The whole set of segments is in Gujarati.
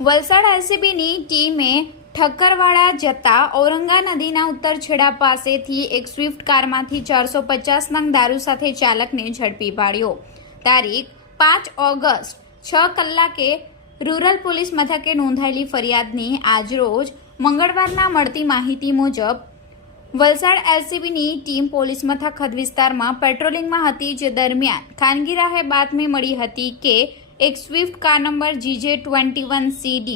વલસાડ એલસીબીની ટીમે ઠક્કરવાડા જતા ઔરંગા નદીના ઉત્તર છેડા પાસેથી એક સ્વિફ્ટ કારમાંથી 450 નંગ દારૂ સાથે ચાલકને ઝડપી પાડ્યો। તારીખ 5 ઓગસ્ટ 6 કલાકે રૂરલ પોલીસ મથકે નોંધાયેલી ફરિયાદની આજરોજ મંગળવારના મળતી માહિતી મુજબ વલસાડ એલસીબીની ટીમ પોલીસ મથક હદ વિસ્તારમાં પેટ્રોલિંગમાં હતી, જે દરમિયાન ખાનગી રાહે બાતમી મળી હતી કે એક સ્વિફ્ટ કાર નંબર GJ21CD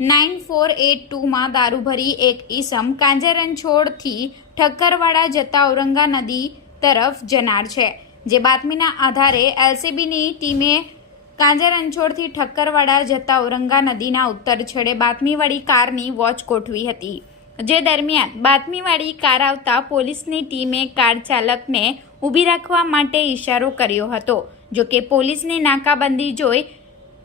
9482 માં દારૂ ભરી એક ઈસમ કાંજરણછોડથી ઠક્કરવાડા જતા ઔરંગા નદી તરફ જનાર છે। જે બાતમીના આધારે એલસીબીની ટીમે કાંજરણછોડથી ઠક્કરવાડા જતા ઔરંગા નદીના ઉત્તર છેડે બાતમીવાળી કારની વોચ ગોઠવી હતી। જે દરમિયાન બાતમીવાળી કાર આવતા પોલીસની ટીમે કાર ચાલકને ઊભી રાખવા માટે ઇશારો કર્યો હતો। જો કે પોલીસની નાકાબંધી જોઈ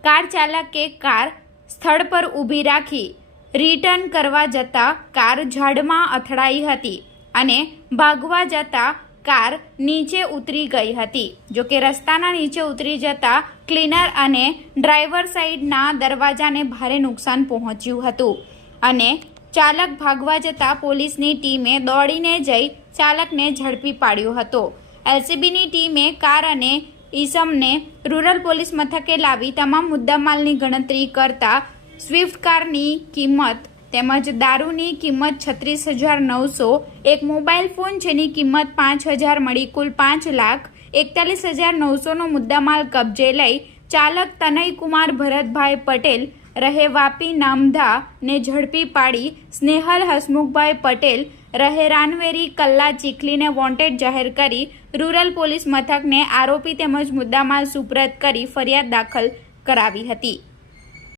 કાર ચાલકે કાર સ્થળ પર ઊભી રાખી રિટર્ન કરવા જતા કાર ઝાડમાં અથડાઈ હતી અને ભાગવા જતા કાર નીચે ઉતરી ગઈ હતી। જો કે રસ્તાના નીચે ઉતરી જતા ક્લીનર અને ડ્રાઈવર સાઈડના દરવાજાને ભારે નુકસાન પહોંચ્યું હતું અને ચાલક ભાગવા જતા પોલીસની ટીમે દોડીને જઈ ચાલકને ઝડપી પાડ્યો હતો। એલસીબીની ટીમે કાર અને ઈસમને રૂરલ પોલીસ મથકે લાવી તમામ મુદ્દામાલની ગણતરી કરતા સ્વિફ્ટ કારની કિંમત તેમજ દારૂની કિંમત 36,900, એક મોબાઈલ ફોન જેની કિંમત 5,000 મળી કુલ 5,41,900નો મુદ્દામાલ કબજે લઈ ચાલક તનયકુમાર ભરતભાઈ પટેલ રહે વાપી નામધાને ઝડપી પાડી સ્નેહલ હસમુખભાઈ પટેલ રહે રાનવેરી કલ્લા ચીખલીને વોન્ટેડ જાહેર કરી રૂરલ પોલીસ મથકને આરોપી તેમજ મુદ્દામાલ સુપ્રત કરી ફરિયાદ દાખલ કરાવી હતી।